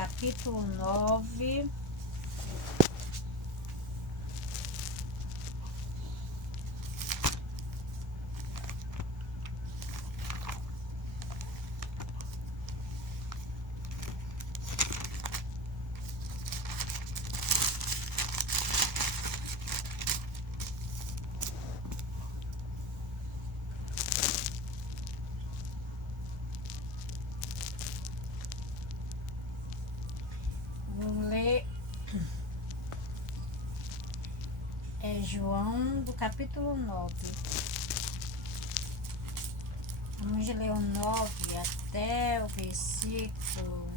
capítulo 9. Vou ler João do capítulo 9. Vamos ler o 9 até o versículo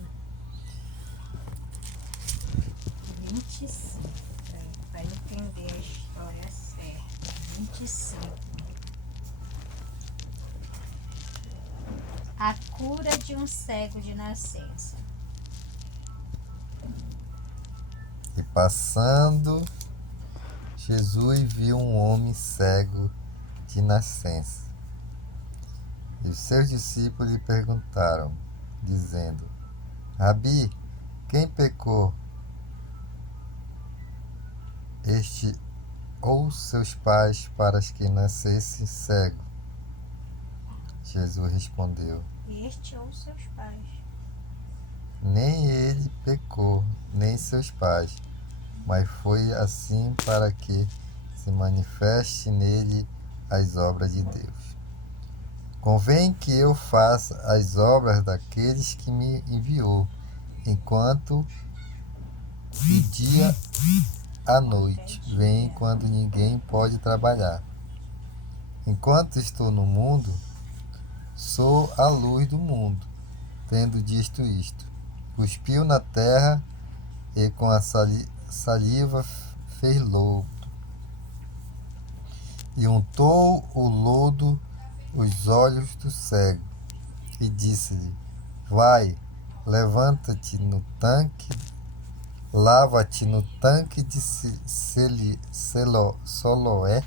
25, para entender a história certa. 25. A cura de um cego de nascença. E passando, Jesus viu um homem cego de nascença. E os seus discípulos lhe perguntaram, dizendo: Rabi, quem pecou, este ou seus pais, para que nascesse cego? Jesus respondeu: Este ou seus pais. Nem ele pecou, nem seus pais, mas foi assim para que se manifeste nele as obras de Deus. Convém que eu faça as obras daqueles que me enviou, enquanto de dia à noite vem quando ninguém pode trabalhar. Enquanto estou no mundo, sou a luz do mundo. Tendo dito isto, cuspiu na terra e com a saliva fez lodo, e untou o lodo os olhos do cego, e disse-lhe: Vai, levanta-te no tanque, lava-te no tanque de Siloé,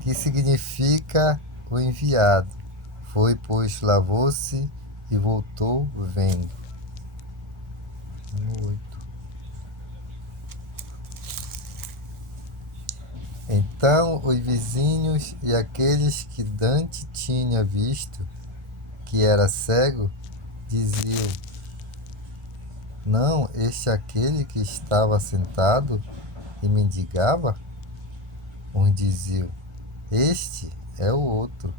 que significa o enviado. Foi, pois, lavou-se e voltou vendo. 8. Então os vizinhos e aqueles que Dante tinha visto que era cego, diziam: Não, este é aquele que estava sentado e mendigava? Uns diziam: Este é o outro,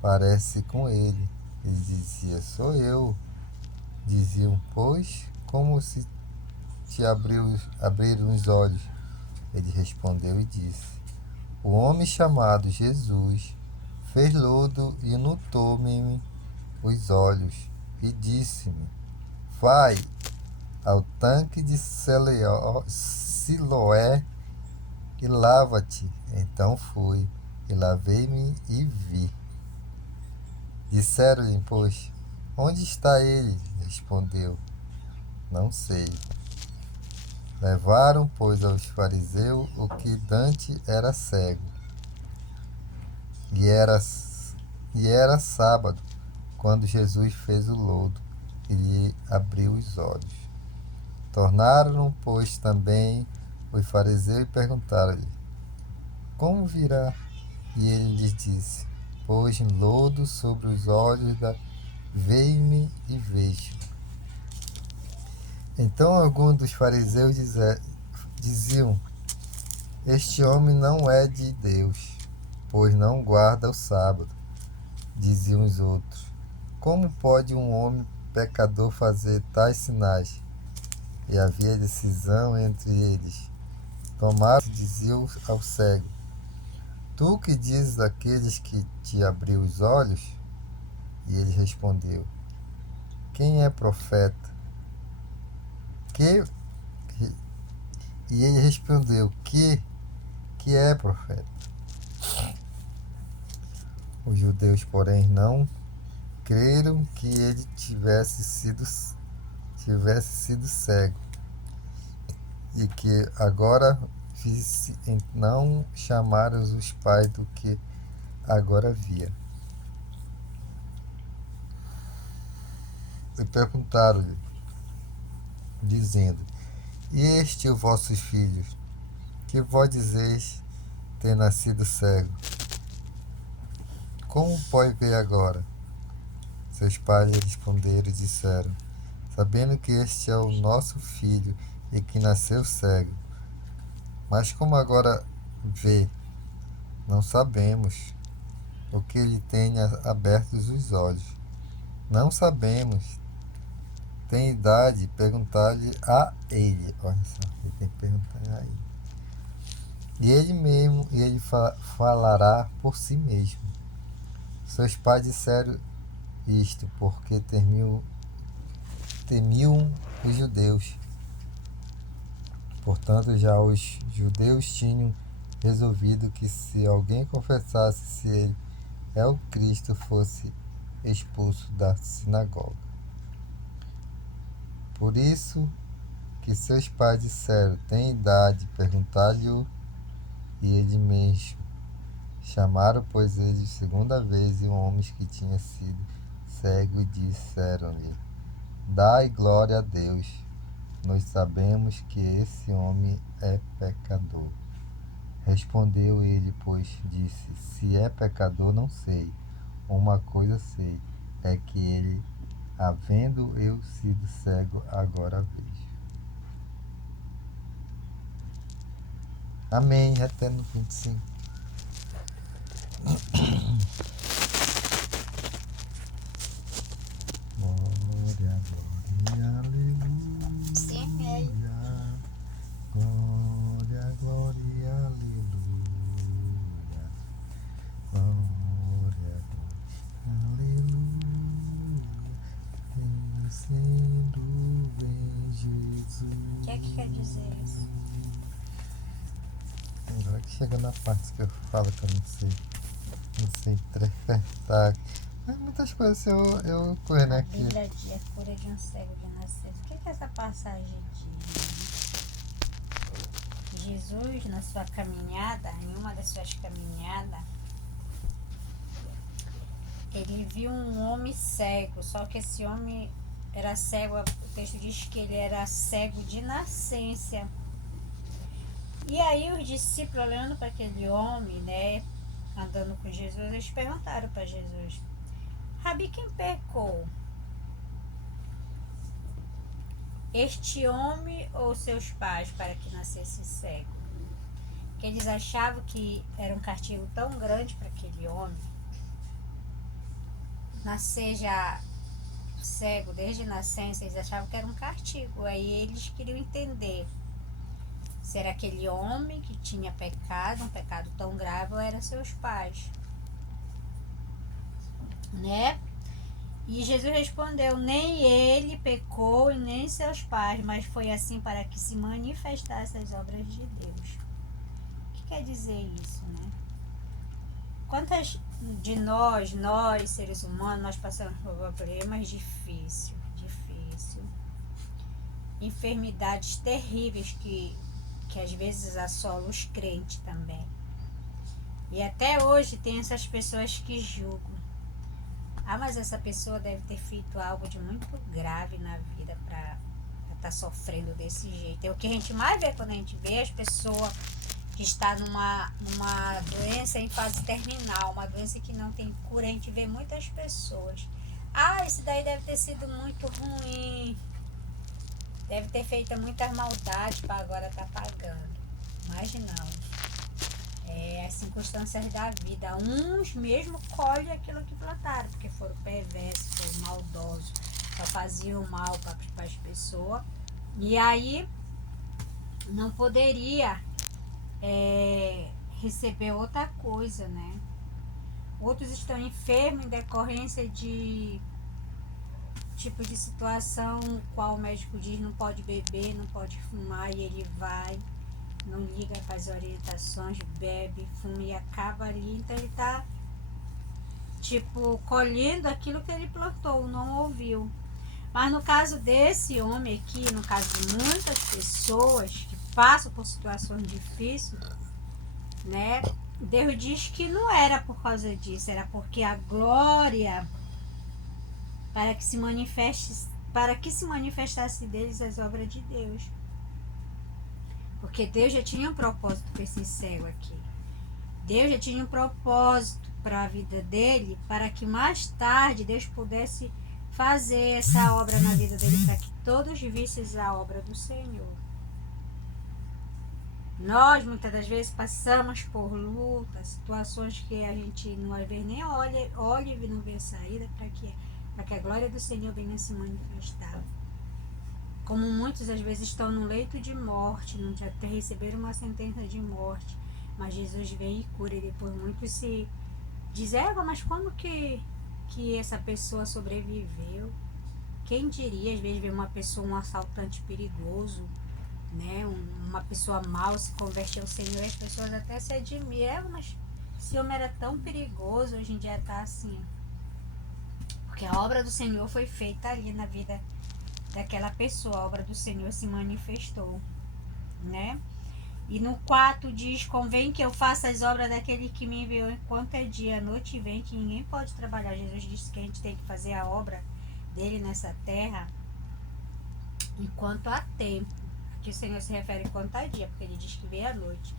parece com ele. Ele dizia: Sou eu. Diziam: Pois, como se te abriram os olhos? Ele respondeu e disse: O homem chamado Jesus fez lodo e untou-me os olhos e disse-me: Vai ao tanque de Siloé e lava-te. Então fui e lavei-me e vi. Disseram-lhe, pois, onde está ele? Respondeu: Não sei. Levaram, pois, aos fariseus o que Dante era cego. E era sábado, quando Jesus fez o lodo e lhe abriu os olhos. Tornaram, pois, também os fariseus e perguntaram-lhe: Como virá? E ele lhes disse: Pôs lodo sobre os olhos Vei-me e vejo. Então alguns dos fariseus diziam: Este homem não é de Deus, pois não guarda o sábado. Diziam os outros: Como pode um homem pecador fazer tais sinais? E havia decisão entre eles. Tomaram e diziam ao cego: Tu que dizes àqueles que te abriu os olhos? E ele respondeu: Quem é profeta? Que E ele respondeu: Que é profeta? Os judeus, porém, não creram que ele tivesse sido cego, e que agora visse, não chamaram os pais do que agora via. e perguntaram-lhe, dizendo: E este o vossos filhos, que vós dizeis ter nascido cego? Como pode ver agora? Seus pais lhe responderam e disseram: Sabendo que este é o nosso filho e que nasceu cego. Mas como agora vê, não sabemos o que lhe tenha abertos os olhos. Não sabemos. Tem idade, perguntar-lhe a ele. Olha só, ele tem que perguntar a ele. E ele falará por si mesmo. Seus pais disseram isto porque temiam os judeus. Portanto, já os judeus tinham resolvido que se alguém confessasse se ele é o Cristo, fosse expulso da sinagoga. Por isso que seus pais disseram: Tem idade, perguntar-lhe-o, e ele mesmo. Chamaram, pois, eles segunda vez um homem que tinha sido cego e disseram-lhe: Dai glória a Deus. Nós sabemos que esse homem é pecador. Respondeu ele, pois disse: Se é pecador, não sei. Uma coisa sei, é que ele, havendo eu sido cego, agora vejo. Amém. Até no 25. Glória, glória, aleluia. Sim, é aí. Glória, glória, aleluia. Glória, aleluia. Vencendo vem Jesus. O que é que quer dizer isso? Agora que chega na parte que eu falo que eu não sei interpretar. Mas muitas coisas eu correndo A aqui. Bíblia diz a cura de um cego de nascença. O que que essa passagem diz? Jesus, na sua caminhada, em uma das suas caminhadas, ele viu um homem cego, só que esse homem era cego, o texto diz que ele era cego de nascença. E aí os discípulos, olhando para aquele homem, né, andando com Jesus, eles perguntaram para Jesus: Rabi, quem pecou? Este homem ou seus pais para que nascesse cego? Que eles achavam que era um castigo tão grande para aquele homem nascer já cego desde nascença. Eles achavam que era um castigo. Aí eles queriam entender se era aquele homem que tinha pecado, um pecado tão grave, ou eram seus pais, né? E Jesus respondeu: Nem ele pecou e nem seus pais, mas foi assim para que se manifestassem as obras de Deus. O que quer dizer isso, né? Quantas de nós seres humanos, nós passamos por problemas difíceis, enfermidades terríveis que às vezes assolam os crentes também. E até hoje tem essas pessoas que julgam. Ah, mas essa pessoa deve ter feito algo de muito grave na vida para estar sofrendo desse jeito. É o que a gente mais vê quando a gente vê as pessoas que está numa doença em fase terminal, uma doença que não tem cura. A gente vê muitas pessoas: Ah, esse daí deve ter sido muito ruim, deve ter feito muitas maldades para agora estar pagando. Mas não. As circunstâncias da vida. Uns mesmo colhem aquilo que plantaram, porque foram perversos, foram maldosos, só faziam mal para as pessoas. E aí não poderia receber outra coisa, né? Outros estão enfermos em decorrência de tipo de situação qual o médico diz não pode beber, não pode fumar, e ele vai, não liga, faz orientações, bebe, fuma e acaba ali. Então ele tá tipo colhendo aquilo que ele plantou, não ouviu. Mas no caso desse homem aqui, no caso de muitas pessoas que passam por situações difíceis, né? Deus diz que não era por causa disso, era porque a glória para que se manifestasse deles as obras de Deus. Porque Deus já tinha um propósito para esse cego aqui. Deus já tinha um propósito para a vida dele, para que mais tarde Deus pudesse fazer essa obra na vida dele, para que todos vissem a obra do Senhor. Nós, muitas das vezes, passamos por lutas, situações que a gente não às vezes nem olha e não vê a saída, para que a glória do Senhor venha se manifestar. Como muitos, às vezes, estão no leito de morte, não já receberam uma sentença de morte, mas Jesus vem e cura, e depois muitos se dizem, mas como que essa pessoa sobreviveu? Quem diria, às vezes, ver uma pessoa, um assaltante perigoso, né? Uma pessoa mal se converte ao Senhor, as pessoas até se admiram, mas esse homem era tão perigoso, hoje em dia está assim. Porque a obra do Senhor foi feita ali na vida daquela pessoa, a obra do Senhor se manifestou, né? E no 4 diz, convém que eu faça as obras daquele que me enviou enquanto é dia, noite e vem, que ninguém pode trabalhar. Jesus disse que a gente tem que fazer a obra dele nessa terra enquanto há tempo. Aqui o Senhor se refere enquanto há dia, porque ele diz que vem à noite.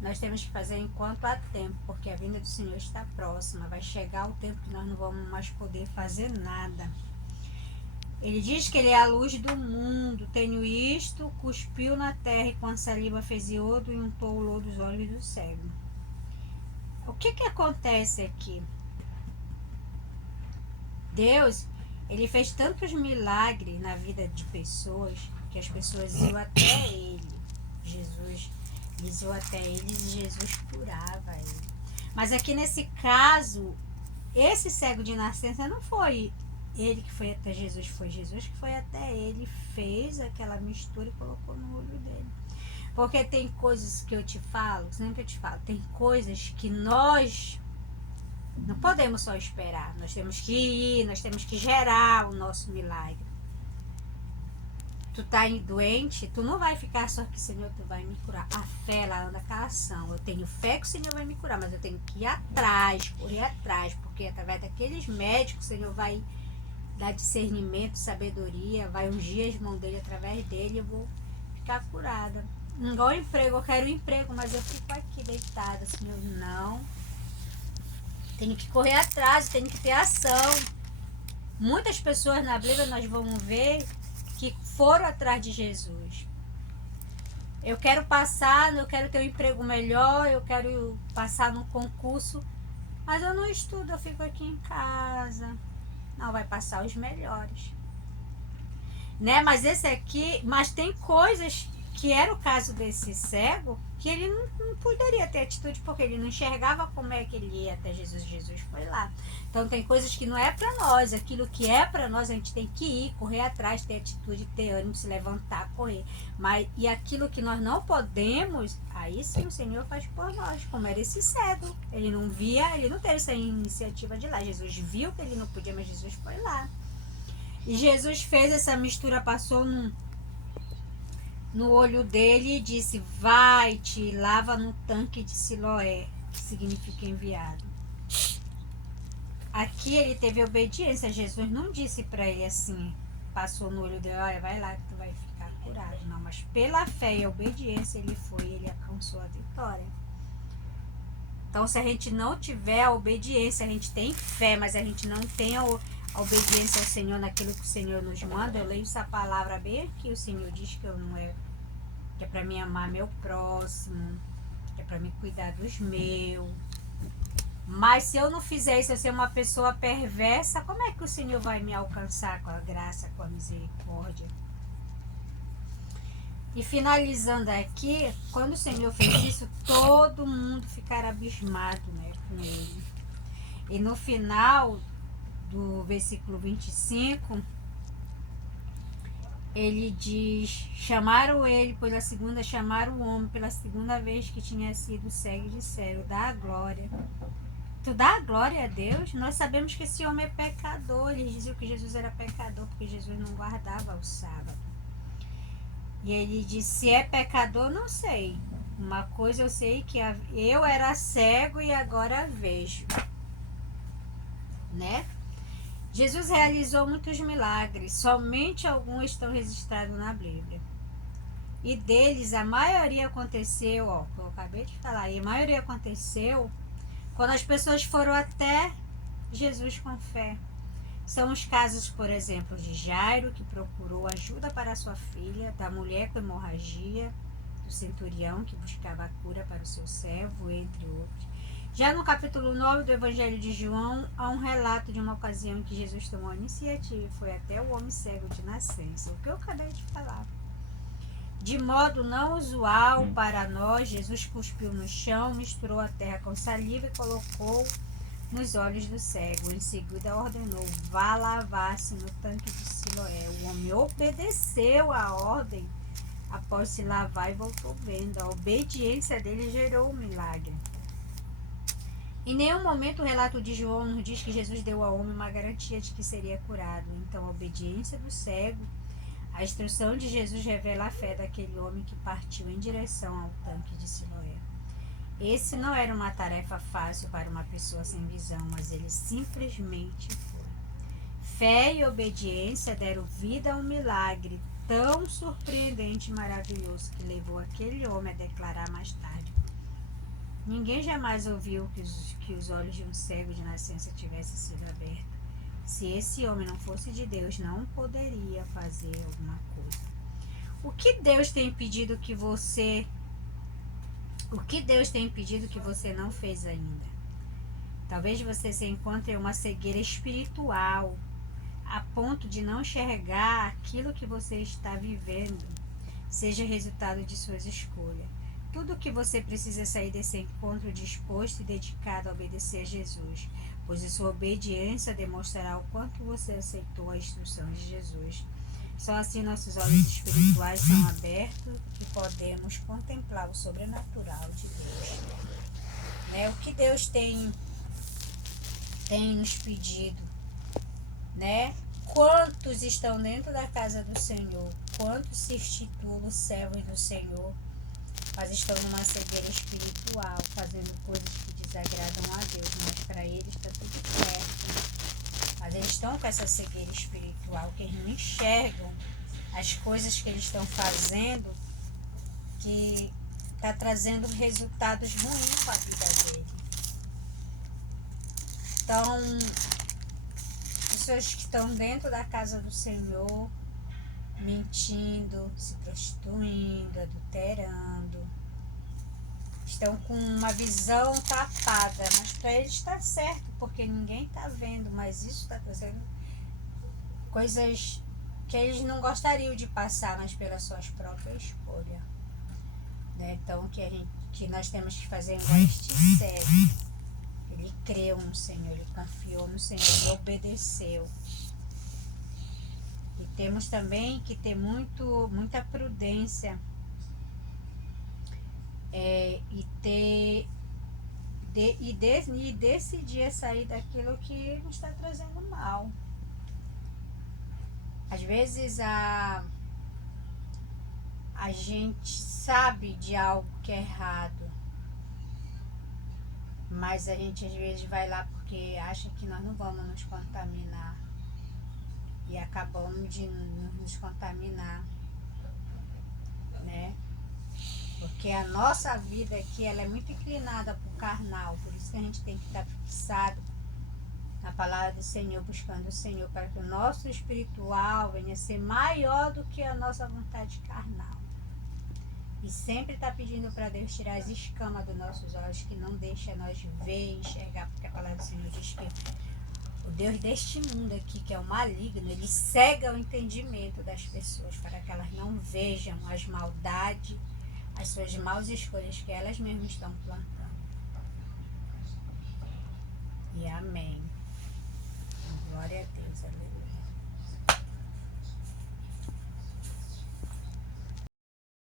Nós temos que fazer enquanto há tempo, porque a vinda do Senhor está próxima. Vai chegar o tempo que nós não vamos mais poder fazer nada. Ele diz que ele é a luz do mundo. Tenho isto, cuspiu na terra e com a saliva fez iodo e untou o lodo dos olhos do cego. O que acontece aqui? Deus, ele fez tantos milagres na vida de pessoas, que as pessoas iam até ele. Jesus iam até eles e Jesus curava ele. Mas aqui nesse caso, esse cego de nascença não foi ele que foi até Jesus, foi Jesus que foi até ele, fez aquela mistura e colocou no olho dele. Porque tem coisas que eu te falo, sempre eu te falo, tem coisas que nós não podemos só esperar, nós temos que ir, nós temos que gerar o nosso milagre. Tu tá doente, tu não vai ficar só que, Senhor, tu vai me curar. A fé, ela anda com a ação. Eu tenho fé que o Senhor vai me curar, mas eu tenho que ir atrás, correr atrás, porque através daqueles médicos, o Senhor vai dar discernimento, sabedoria, vai ungir as mãos dele através dele, eu vou ficar curada. Igual emprego, eu quero um emprego, mas eu fico aqui deitada, Senhor, não. Tenho que correr atrás, tenho que ter ação. Muitas pessoas na Bíblia nós vamos ver que foram atrás de Jesus. Eu quero passar, eu quero ter um emprego melhor, eu quero passar num concurso, mas eu não estudo, eu fico aqui em casa. Não, vai passar os melhores, né? Mas esse aqui, mas tem coisas que era o caso desse cego, que ele não poderia ter atitude, porque ele não enxergava como é que ele ia até Jesus. Jesus foi lá. Então tem coisas que não é para nós, aquilo que é para nós a gente tem que ir, correr atrás, ter atitude, ter ânimo, se levantar, correr. Mas e aquilo que nós não podemos, aí sim o Senhor faz por nós, como era esse cego. Ele não via, ele não teve essa iniciativa de ir lá. Jesus viu que ele não podia, mas Jesus foi lá. E Jesus fez essa mistura, passou no olho dele e disse, vai-te, lava no tanque de Siloé, que significa enviado. Aqui ele teve obediência. Jesus não disse para ele assim, passou no olho dele, olha, vai lá que tu vai ficar curado. Não, mas pela fé e obediência ele foi e ele alcançou a vitória. Então, se a gente não tiver a obediência, a gente tem fé, mas a gente não tem a obediência ao Senhor naquilo que o Senhor nos manda. Eu leio essa palavra bem aqui, o Senhor diz que eu não é, que é para mim amar meu próximo, que é para me cuidar dos meus. Mas se eu não fizer isso, eu ser uma pessoa perversa, como é que o Senhor vai me alcançar com a graça, com a misericórdia? E finalizando aqui, quando o Senhor fez isso, todo mundo ficara abismado, né, com ele. E no final do versículo 25, ele diz, chamaram ele pela segunda, chamaram o homem pela segunda vez que tinha sido cego e disseram, dá a glória. Tu dá a glória a Deus? Nós sabemos que esse homem é pecador. Eles diziam que Jesus era pecador porque Jesus não guardava o sábado. E ele disse, se é pecador, não sei. Uma coisa eu sei, que eu era cego e agora vejo. Né? Jesus realizou muitos milagres, somente alguns estão registrados na Bíblia. E deles, a maioria aconteceu, ó, que eu acabei de falar, e a maioria aconteceu quando as pessoas foram até Jesus com fé. São os casos, por exemplo, de Jairo, que procurou ajuda para sua filha, da mulher com hemorragia, do centurião, que buscava a cura para o seu servo, entre outros. Já no capítulo 9 do Evangelho de João, há um relato de uma ocasião em que Jesus tomou a iniciativa e foi até o homem cego de nascença, o que eu acabei de falar. De modo não usual para nós, Jesus cuspiu no chão, misturou a terra com saliva e colocou nos olhos do cego. Em seguida ordenou: vá lavar-se no tanque de Siloé. O homem obedeceu a ordem após se lavar e voltou vendo. A obediência dele gerou um milagre. Em nenhum momento o relato de João nos diz que Jesus deu ao homem uma garantia de que seria curado. Então a obediência do cego, a instrução de Jesus revela a fé daquele homem que partiu em direção ao tanque de Siloé. Esse não era uma tarefa fácil para uma pessoa sem visão, mas ele simplesmente foi. Fé e obediência deram vida a um milagre tão surpreendente e maravilhoso que levou aquele homem a declarar mais tarde: ninguém jamais ouviu que os olhos de um cego de nascença tivessem sido abertos. Se esse homem não fosse de Deus, não poderia fazer alguma coisa. O que Deus tem impedido que você não fez ainda? Talvez você se encontre em uma cegueira espiritual, a ponto de não enxergar aquilo que você está vivendo, seja resultado de suas escolhas. Tudo o que você precisa é sair desse encontro disposto e dedicado a obedecer a Jesus, pois a sua obediência demonstrará o quanto você aceitou a instrução de Jesus. Só assim nossos olhos espirituais são abertos e podemos contemplar o sobrenatural de Deus. Né? O que Deus tem nos pedido, né? Quantos estão dentro da casa do Senhor? Quantos se instituem servos do Senhor, mas estão numa cegueira espiritual, fazendo coisas que desagradam a Deus, mas para eles está tudo certo. Mas eles estão com essa cegueira espiritual, que eles não enxergam as coisas que eles estão fazendo, que está trazendo resultados ruins para a vida deles. Então, pessoas que estão dentro da casa do Senhor, mentindo, se prostituindo, adulterando, estão com uma visão tapada, mas para eles está certo, porque ninguém está vendo, mas isso está trazendo coisas que eles não gostariam de passar, mas pelas suas próprias escolhas. Né? Então, que nós temos que fazer igual este cego. Ele creu no Senhor, ele confiou no Senhor, ele obedeceu. E temos também que ter muita prudência e decidir sair daquilo que nos está trazendo mal. Às vezes a gente sabe de algo que é errado, mas a gente às vezes vai lá porque acha que nós não vamos nos contaminar e acabamos de nos contaminar, né? Porque a nossa vida aqui, ela é muito inclinada para o carnal, por isso que a gente tem que estar fixado na palavra do Senhor, buscando o Senhor, para que o nosso espiritual venha a ser maior do que a nossa vontade carnal. E sempre está pedindo para Deus tirar as escamas dos nossos olhos, que não deixa nós ver e enxergar, porque a palavra do Senhor diz que o Deus deste mundo aqui, que é o maligno, ele cega o entendimento das pessoas para que elas não vejam as maldades, as suas maus escolhas que elas mesmas estão plantando. E amém. Glória a Deus, aleluia.